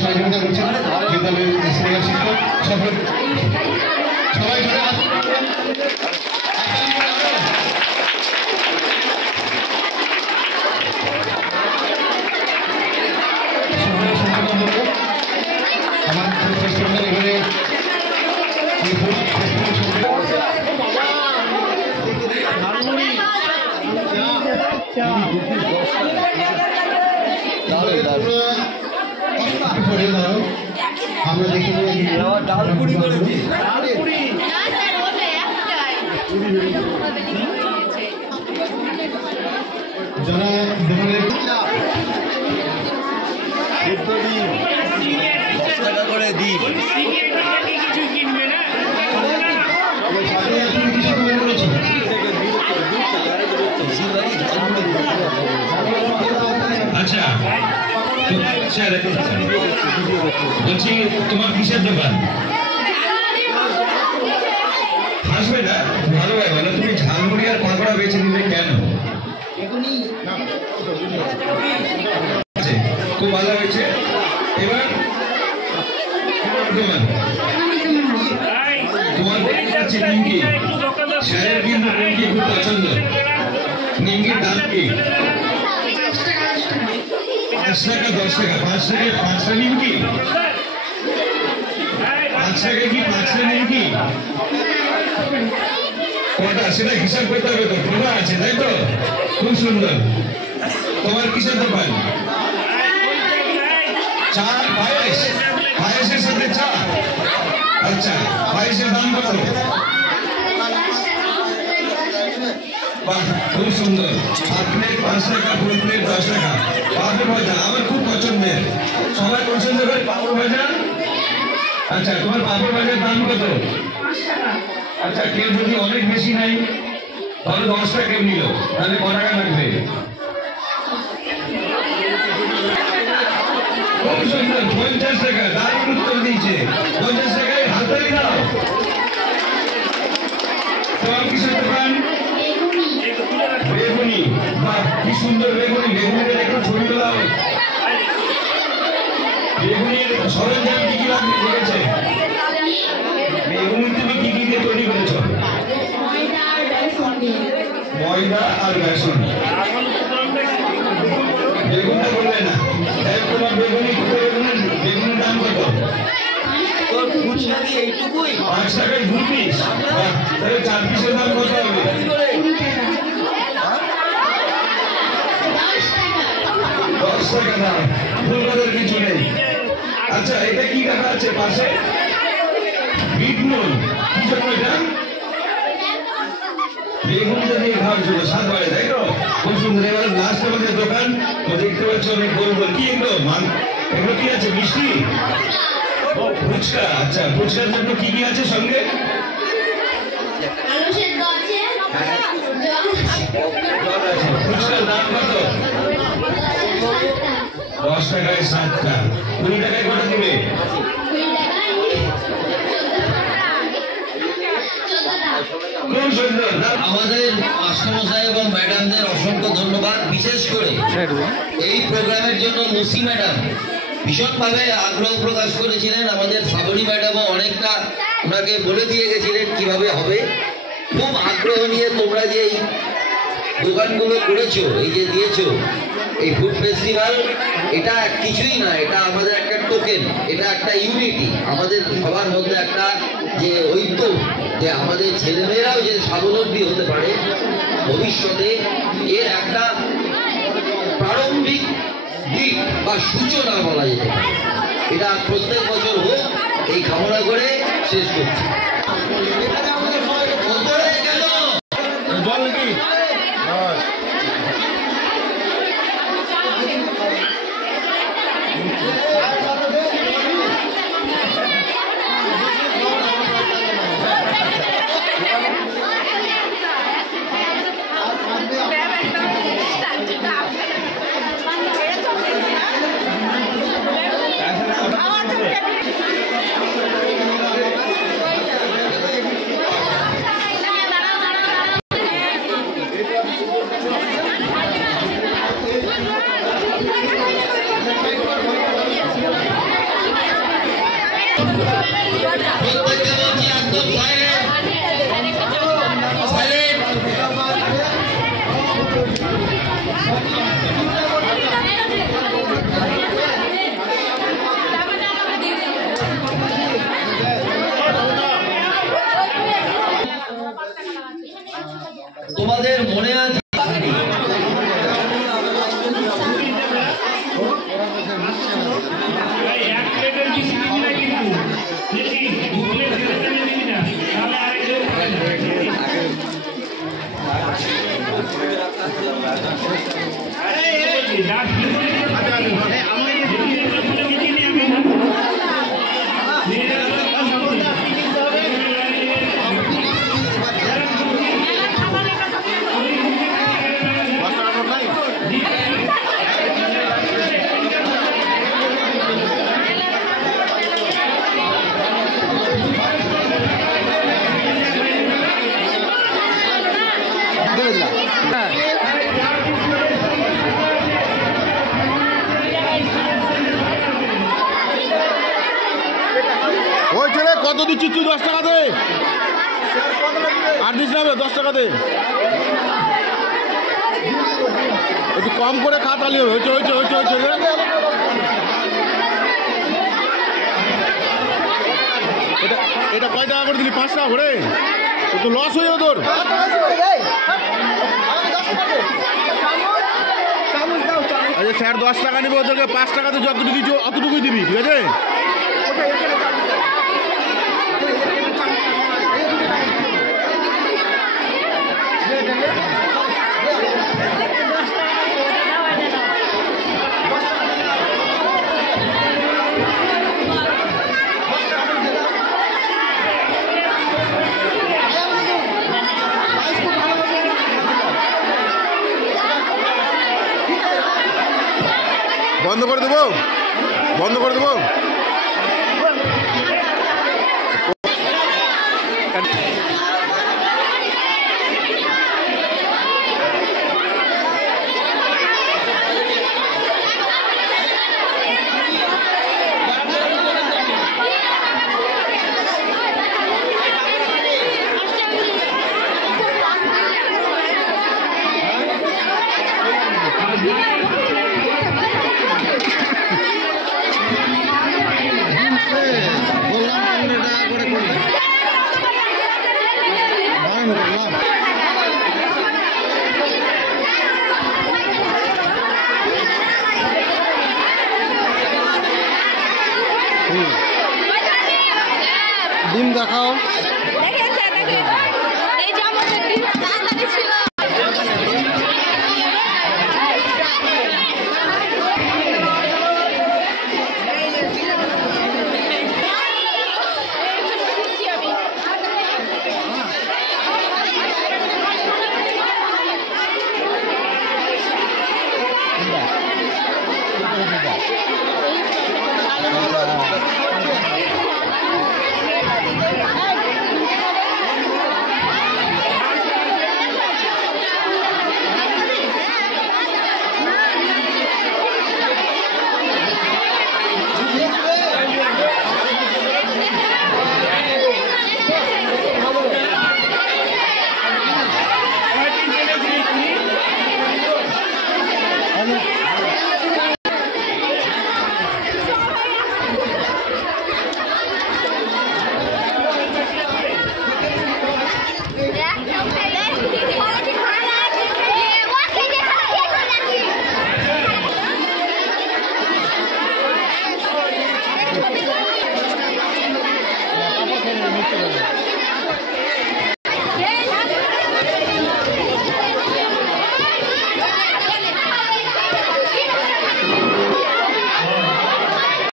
সহযোগিতা করছেন বিদ্যালয়ের সিনিয়র শিক্ষক সবাই আমার ফেস্টিভ্যাল এখানে আমরা দেখি ডালপুরি করেছি যারা দোকানে 10 টাকা করে দিই আচ্ছা বলছি তোমার কিসের দোকান হাসবে না ভালো হয় বলো তুমি ঝালমুড়ি আর পাকোড়া বেছে নিলে কেন খুব ভালো হয়েছে এবার তোমার কাছে নিমকি স্যারের কিন্তু নিমকি খুব পছন্দ নিমকির দাম কি 5 টাকা 10 টাকা 5 টাকা 5টা নিমকি 5 টাকা কি 5টা নিমকি কটা সেটা হিসাব করতে হবে তো প্রভা আছে তাই তো খুব সুন্দর তোমার কিসের দোকান চা পায়েসের সাথে চা আচ্ছা পায়েসের দাম কত খুব সুন্দর হাফ প্লেট 5 টাকা ফুল প্লেট 10 টাকা পাপড় ভাজা আমার খুব পছন্দের সবাই পছন্দ করে পাপড় ভাজা আচ্ছা তোমার পাপড় ভাজার দাম কত 5 টাকা আচ্ছা কেউ যদি অনেক বেশি নাই তাহলে 10 টাকা কেউ নিল তাহলে কত টাকা লাগবে খুব সুন্দর 50 টাকা দারুণ উত্তর দিয়েছে 50 টাকায় হাততালি দাও তোমার কিসের দোকান বেগুনি বাহ কি সুন্দর বেগুনি বেগুনিটা একটু ছবি তোলাও বেগুনির সরঞ্জাম কি কি লাগবে করেছে বেগুনি তুমি কি কি দিয়ে তৈরি করেছো ময়দা আর বেসন বেগুনটা বলবে না তোমার বেগুনি বেগুনের দাম কত তোর ফুচকা দিয়ে এইটুকুই 5 টাকায় 2 পিস তাহলে 4 পিসের দাম কত হবে 10 টাকা দাম ভুল করার কিছু নেই আচ্ছা এটা কি রাখা আছে পাশে বিট নুন কি জন্য এটা বেগুনটা দিয়ে খাওয়ার জন্য স্বাদ বাড়ে তাই তো খুব সুন্দর এবার লাস্ট আমাদের দোকান তো দেখতে পাচ্ছ অনেক গোল গোল কি এগুলো কি আছে মিষ্টি ও ফুচকা আচ্ছা ফুচকার জন্য কি কি আছে সঙ্গে ফুচকার দাম কত 10 টাকায় 7টা 20 টাকায় কটা দিবে খুব সুন্দর আমাদের মাস্টারমশাই এবং ম্যাডামদের অসংখ্য ধন্যবাদ বিশেষ করে এই প্রোগ্রামের জন্য মুসি ম্যাডাম ভীষণভাবে আগ্রহ প্রকাশ করেছিলেন আমাদের সাবরী ম্যাডামও অনেকটা ওনাকে বলে দিয়ে গেছিলেন কিভাবে হবে খুব আগ্রহ নিয়ে তোমরা যে এই দোকানগুলো করেছো এই যে দিয়েছো এই ফুড ফেস্টিভ্যাল এটা কিছুই না এটা আমাদের একটা টোকেন এটা একটা ইউনিটি আমাদের সবার মধ্যে একটা যে ঐক্য যে আমাদের ছেলেমেয়েরাও যে স্বাবলম্বী হতে পারে ভবিষ্যতে এর একটা প্রারম্ভিক দিক বা সূচনা বলা যেতে পারে এটা প্রত্যেক বছর হোক এই কামনা করে শেষ করছি ওই ছেলে কত দিচ্ছিস তুই? 10 টাকা দে। আর দিস না 10 টাকা দে, একটু কম করে খা তাহলে হয়েছে হয়েছে হয়েছে হয়েছে রে। এটা কয় টাকা করে দিলি? 5 টাকা করে? তো লস হয়ে যাবে তোর। আচ্ছা স্যার 10 টাকা নিবো, ওদেরকে 5 টাকাতে যতটুকু দিচ্ছ অতটুকুই দিবি, ঠিক আছে? বন্ধ করে দেবো, বন্ধ করে দেবো। ডিম দেখাও।